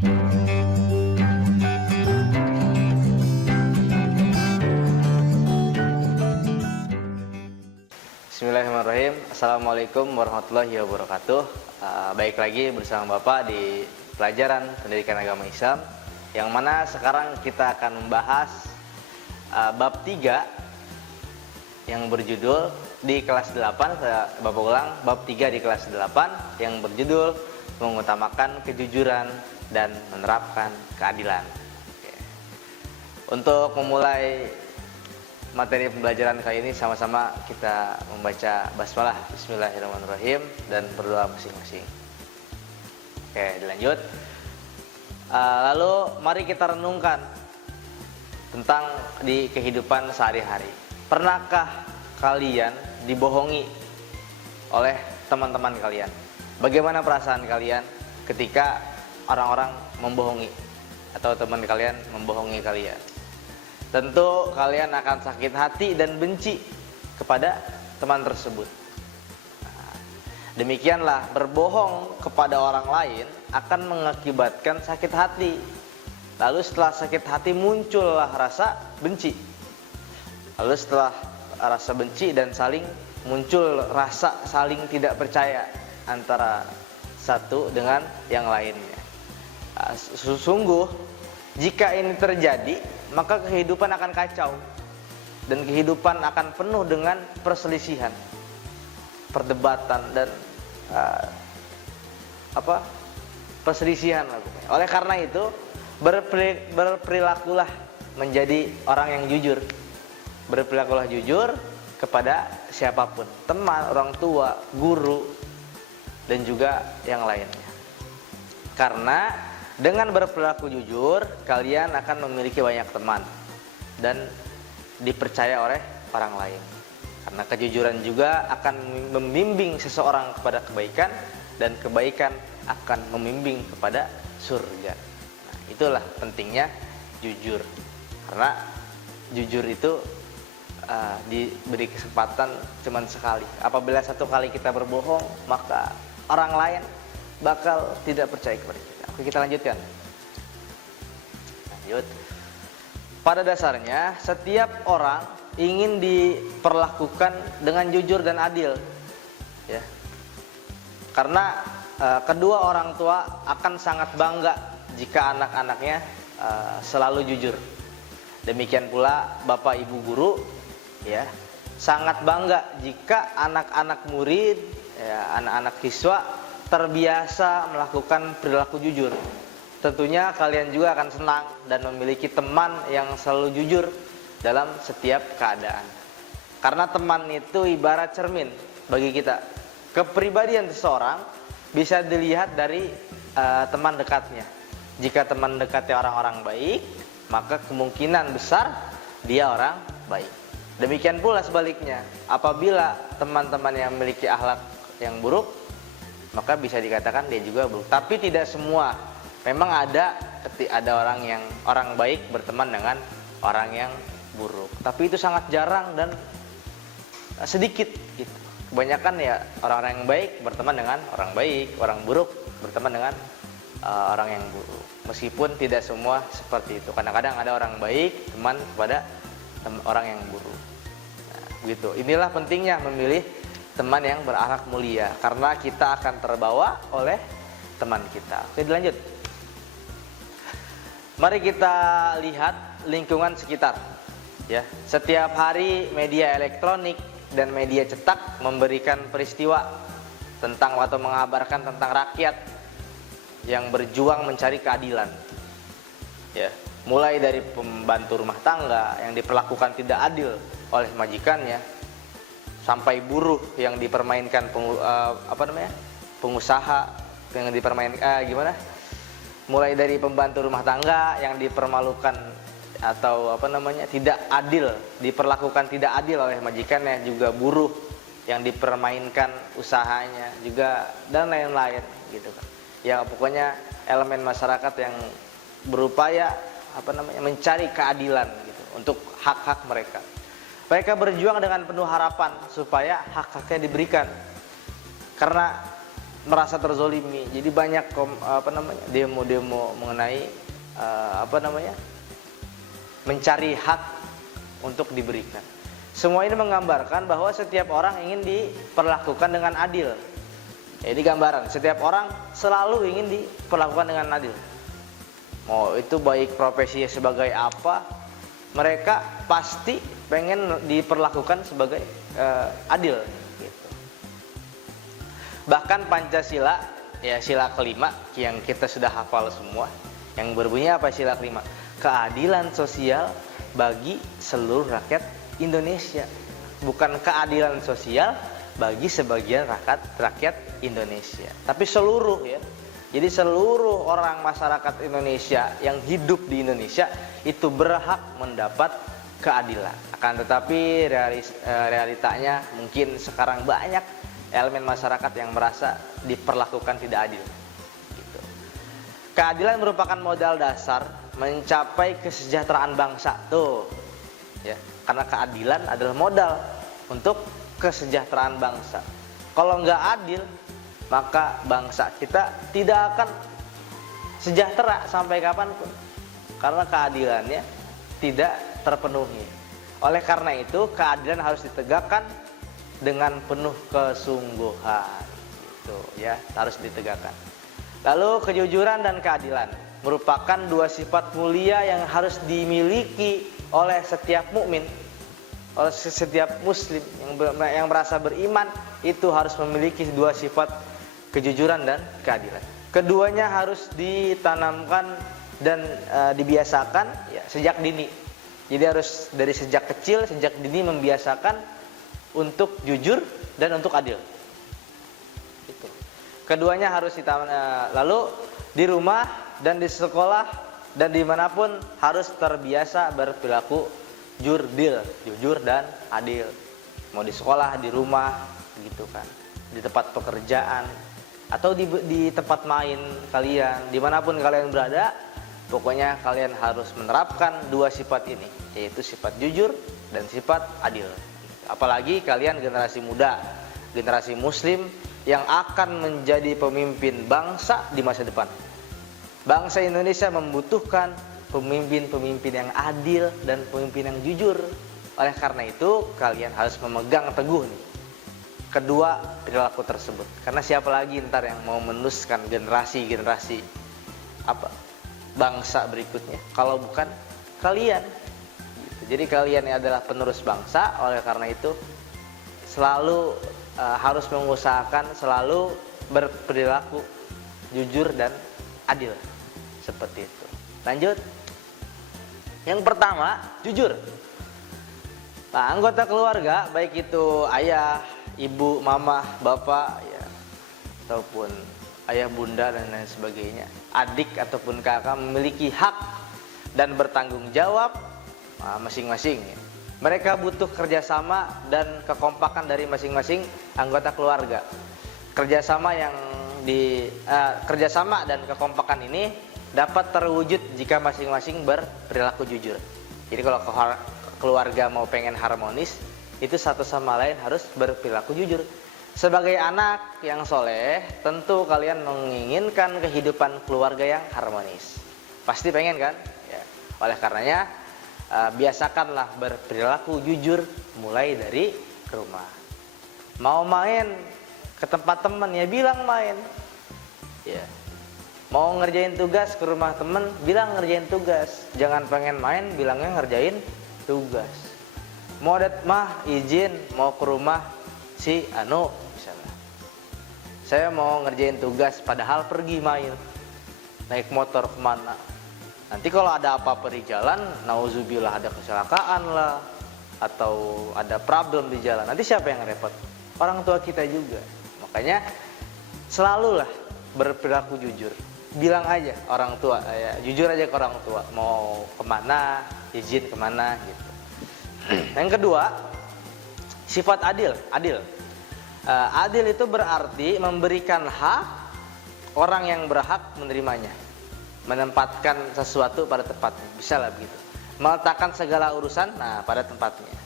Bismillahirrahmanirrahim. Assalamualaikum warahmatullahi wabarakatuh. Baik lagi bersama Bapak di pelajaran pendidikan agama Islam, yang mana sekarang kita akan membahas bab 3 yang berjudul di kelas 8. Bapak ulang, bab 3 di kelas 8 yang berjudul mengutamakan kejujuran dan menerapkan keadilan. Oke. Untuk memulai materi pembelajaran kali ini, sama-sama kita membaca basmalah Bismillahirrahmanirrahim dan berdoa masing-masing. Oke, dilanjut. Lalu mari kita renungkan tentang di kehidupan sehari-hari. Pernahkah kalian dibohongi oleh teman-teman kalian? Bagaimana perasaan kalian ketika orang-orang membohongi atau teman kalian membohongi kalian? Tentu kalian akan sakit hati dan benci kepada teman tersebut. Demikianlah, berbohong kepada orang lain akan mengakibatkan sakit hati. Lalu setelah sakit hati muncullah rasa benci. Lalu setelah rasa benci dan muncul rasa saling tidak percaya antara satu dengan yang lainnya. Sesungguh jika ini terjadi, maka kehidupan akan kacau dan kehidupan akan penuh dengan perselisihan, perdebatan dan perselisihan. Oleh karena itu, berperilakulah menjadi orang yang jujur. Berperilakulah jujur kepada siapapun, teman, orang tua, guru, dan juga yang lainnya. Karena dengan berperilaku jujur, kalian akan memiliki banyak teman dan dipercaya oleh orang lain. Karena kejujuran juga akan membimbing seseorang kepada kebaikan, dan kebaikan akan membimbing kepada surga. Nah, itulah pentingnya jujur. Karena jujur itu diberi kesempatan cuma sekali. Apabila satu kali kita berbohong, maka orang lain bakal tidak percaya kepada kita. Oke, kita lanjutkan. Lanjut. Pada dasarnya, setiap orang ingin diperlakukan dengan jujur dan adil, ya. Karena kedua orang tua akan sangat bangga jika anak-anaknya selalu jujur. Demikian pula Bapak Ibu guru, ya, sangat bangga jika anak-anak murid, ya, anak-anak siswa terbiasa melakukan perilaku jujur. Tentunya kalian juga akan senang dan memiliki teman yang selalu jujur dalam setiap keadaan. Karena teman itu ibarat cermin bagi kita. Kepribadian seseorang bisa dilihat dari teman dekatnya. Jika teman dekatnya orang-orang baik, maka kemungkinan besar dia orang baik. Demikian pula sebaliknya, apabila teman-teman yang memiliki akhlak yang buruk, maka bisa dikatakan dia juga buruk. Tapi tidak semua. Memang ada orang baik berteman dengan orang yang buruk. Tapi itu sangat jarang dan sedikit gitu. Kebanyakan ya orang-orang yang baik berteman dengan orang baik, orang buruk berteman dengan orang yang buruk. Meskipun tidak semua seperti itu. Kadang-kadang ada orang baik teman kepada orang yang buruk. Nah, begitu. Inilah pentingnya memilih teman yang berakhlak mulia, karena kita akan terbawa oleh teman kita. Oke, dilanjut. Mari kita lihat lingkungan sekitar. Ya, setiap hari media elektronik dan media cetak memberikan peristiwa tentang atau mengabarkan tentang rakyat yang berjuang mencari keadilan. Ya, mulai dari pembantu rumah tangga yang diperlakukan tidak adil oleh majikannya, sampai buruh yang dipermainkan pengusaha yang dipermainkan mulai dari pembantu rumah tangga yang dipermalukan atau tidak adil, diperlakukan tidak adil oleh majikannya, juga buruh yang dipermainkan usahanya juga, dan lain-lain gitu kan. Ya pokoknya elemen masyarakat yang berupaya mencari keadilan gitu untuk hak-hak mereka. Mereka berjuang dengan penuh harapan supaya hak-haknya diberikan. Karena merasa terzolimi. Jadi banyak demo-demo mengenai mencari hak untuk diberikan. Semua ini menggambarkan bahwa setiap orang ingin diperlakukan dengan adil. Ini gambaran, setiap orang selalu ingin diperlakukan dengan adil. Mau itu baik profesinya sebagai apa, mereka pasti pengen diperlakukan sebagai adil gitu. Bahkan Pancasila, ya sila kelima yang kita sudah hafal semua, yang berbunyi apa sila kelima? Keadilan sosial bagi seluruh rakyat Indonesia. Bukan keadilan sosial bagi sebagian rakyat Indonesia, tapi seluruh ya. Jadi seluruh orang masyarakat Indonesia yang hidup di Indonesia itu berhak mendapat keadilan. Akan tetapi realitanya mungkin sekarang banyak elemen masyarakat yang merasa diperlakukan tidak adil. Gitu. Keadilan merupakan modal dasar mencapai kesejahteraan bangsa tuh, ya. Karena keadilan adalah modal untuk kesejahteraan bangsa. Kalau nggak adil, maka bangsa kita tidak akan sejahtera sampai kapanpun, karena keadilannya tidak terpenuhi. Oleh karena itu, keadilan harus ditegakkan dengan penuh kesungguhan, gitu ya, harus ditegakkan. Lalu kejujuran dan keadilan merupakan dua sifat mulia yang harus dimiliki oleh setiap mukmin, oleh setiap muslim yang merasa beriman. Itu harus memiliki dua sifat, kejujuran dan keadilan. Keduanya harus ditanamkan dan dibiasakan ya, sejak dini. Jadi harus dari sejak kecil, sejak dini membiasakan untuk jujur dan untuk adil. Itu. Keduanya harus lalu di rumah dan di sekolah dan dimanapun harus terbiasa berperilaku jujur dan adil. Mau di sekolah, di rumah, gitu kan, di tempat pekerjaan atau di tempat main kalian, dimanapun kalian berada, pokoknya kalian harus menerapkan dua sifat ini, yaitu sifat jujur dan sifat adil. Apalagi kalian generasi muda, generasi muslim yang akan menjadi pemimpin bangsa di masa depan. Bangsa Indonesia membutuhkan pemimpin-pemimpin yang adil dan pemimpin yang jujur. Oleh karena itu, kalian harus memegang teguh nih kedua perilaku tersebut. Karena siapa lagi ntar yang mau meneruskan generasi bangsa berikutnya kalau bukan kalian. Jadi kalian ini adalah penerus bangsa. Oleh karena itu, selalu harus mengusahakan selalu berperilaku jujur dan adil, seperti itu. Lanjut. Yang pertama, jujur. Nah, anggota keluarga, baik itu ayah, ibu, mama, bapak, ya, ataupun ayah, bunda dan lain sebagainya, adik ataupun kakak memiliki hak dan bertanggung jawab masing-masing. Ya. Mereka butuh kerjasama dan kekompakan dari masing-masing anggota keluarga. Kerjasama dan kekompakan ini dapat terwujud jika masing-masing berperilaku jujur. Jadi kalau keluarga mau pengen harmonis, itu satu sama lain harus berperilaku jujur. Sebagai anak yang soleh, tentu kalian menginginkan kehidupan keluarga yang harmonis. Pasti pengen kan? Ya. Oleh karenanya, biasakanlah berperilaku jujur mulai dari rumah. Mau main ke tempat teman, ya bilang main. Ya. Mau ngerjain tugas ke rumah teman, bilang ngerjain tugas. Jangan pengen main, bilangnya ngerjain tugas. Mau izin mau ke rumah si Anu misalnya. Saya mau ngerjain tugas padahal pergi main. Naik motor kemana. Nanti kalau ada apa-apa di jalan, nauzubillah ada kecelakaan lah, atau ada problem di jalan, nanti siapa yang repot? Orang tua kita juga. Makanya selalulah berperilaku jujur. Bilang aja orang tua, ya, jujur aja ke orang tua. Mau kemana, izin kemana gitu. Yang kedua, sifat adil. Adil itu berarti memberikan hak orang yang berhak menerimanya, menempatkan sesuatu pada tempatnya, bisa lah begitu. Meletakkan segala urusan pada tempatnya.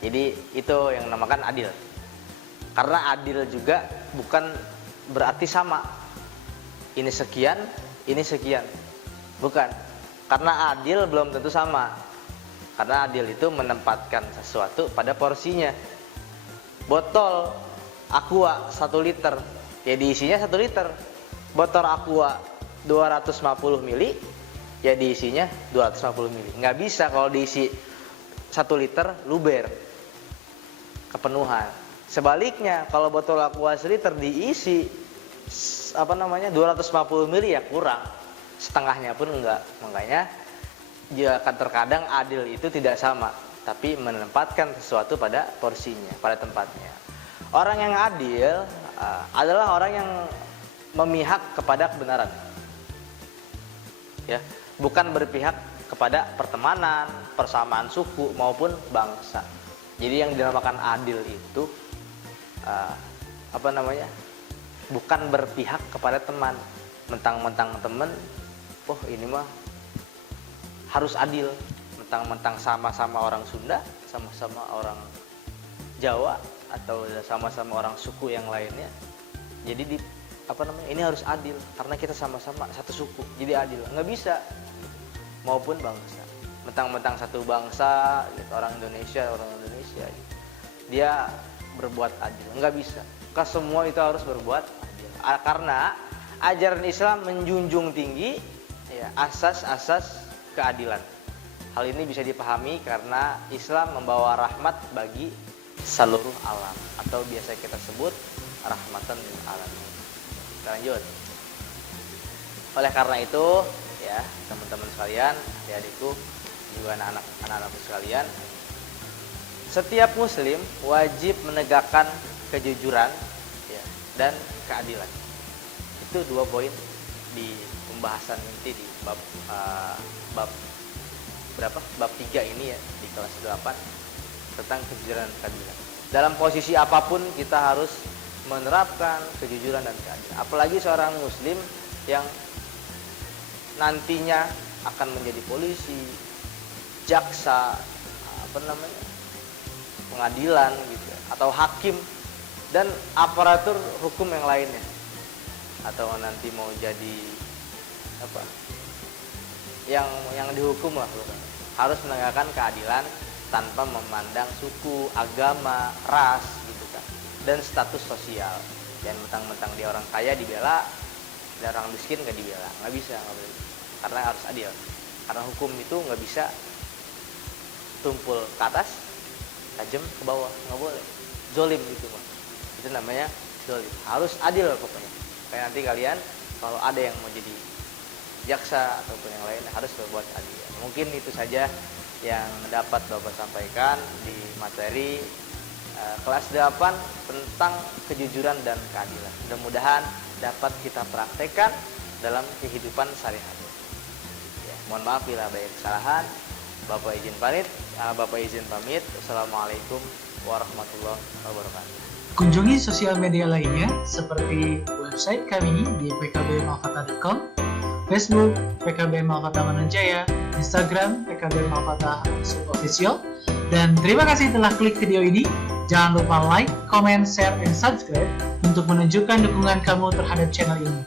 Jadi itu yang dinamakan adil. Karena adil juga bukan berarti sama. Ini sekian, ini sekian. Bukan. Karena adil belum tentu sama. Karena adil itu menempatkan sesuatu pada porsinya. Botol Aqua 1 liter, ya diisinya 1 liter. Botol Aqua 250 mili, ya diisinya 250 mili. Nggak bisa kalau diisi 1 liter luber, kepenuhan. Sebaliknya kalau botol Aqua 1 liter diisi 250 mili, ya kurang, setengahnya pun enggak. Makanya terkadang adil itu tidak sama, tapi menempatkan sesuatu pada porsinya, pada tempatnya. Orang yang adil adalah orang yang memihak kepada kebenaran, ya, bukan berpihak kepada pertemanan, persamaan suku maupun bangsa. Jadi yang dinamakan adil itu bukan berpihak kepada teman, mentang-mentang teman, oh ini mah harus adil, mentang-mentang sama-sama orang Sunda, sama-sama orang Jawa, atau sama-sama orang suku yang lainnya, jadi ini harus adil karena kita sama-sama satu suku, jadi adil. Nggak bisa. Maupun bangsa, mentang-mentang satu bangsa, orang Indonesia gitu, dia berbuat adil, nggak bisa. Semua itu harus berbuat adil, karena ajaran Islam menjunjung tinggi, ya, asas-asas keadilan. Hal ini bisa dipahami karena Islam membawa rahmat bagi seluruh alam, atau biasa kita sebut rahmatan lil alamin. Lanjut. Oleh karena itu, ya, teman-teman sekalian, adik-adikku, juga anak-anakku sekalian, setiap muslim wajib menegakkan kejujuran, ya, dan keadilan. Itu 2 poin di pembahasan inti di bab 3 ini, ya, di kelas 8 tentang kejujuran dan keadilan. Dalam posisi apapun kita harus menerapkan kejujuran dan keadilan. Apalagi seorang muslim yang nantinya akan menjadi polisi, jaksa, pengadilan gitu, atau hakim dan aparatur hukum yang lainnya, atau nanti mau jadi yang dihukum lah, harus menegakkan keadilan tanpa memandang suku, agama, ras gitu kan, dan status sosial. Jangan mentang-mentang dia orang kaya dibela, dan orang miskin nggak dibela, nggak bisa, nggak boleh. Karena harus adil. Karena hukum itu nggak bisa tumpul ke atas, tajam ke bawah, nggak boleh. Zolim gitu mah. Itu namanya zolim. Harus adil pokoknya. Kayak nanti kalian kalau ada yang mau jadi jaksa ataupun yang lain harus berbuat adil. Mungkin itu saja yang dapat Bapak sampaikan di materi kelas 8 tentang kejujuran dan keadilan. Mudah-mudahan dapat kita praktekkan dalam kehidupan sehari-hari. Ya, mohon maaf bila ada kesalahan. Bapak izin pamit. Assalamualaikum warahmatullahi wabarakatuh. Kunjungi sosial media lainnya seperti website kami di pkbmalkata.com, Facebook PKB Malkata Mananjaya, Instagram PKB Malkata _official. Dan terima kasih telah klik video ini. Jangan lupa like, comment, share, and subscribe untuk menunjukkan dukungan kamu terhadap channel ini.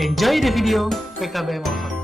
Enjoy the video, PKB Malkata.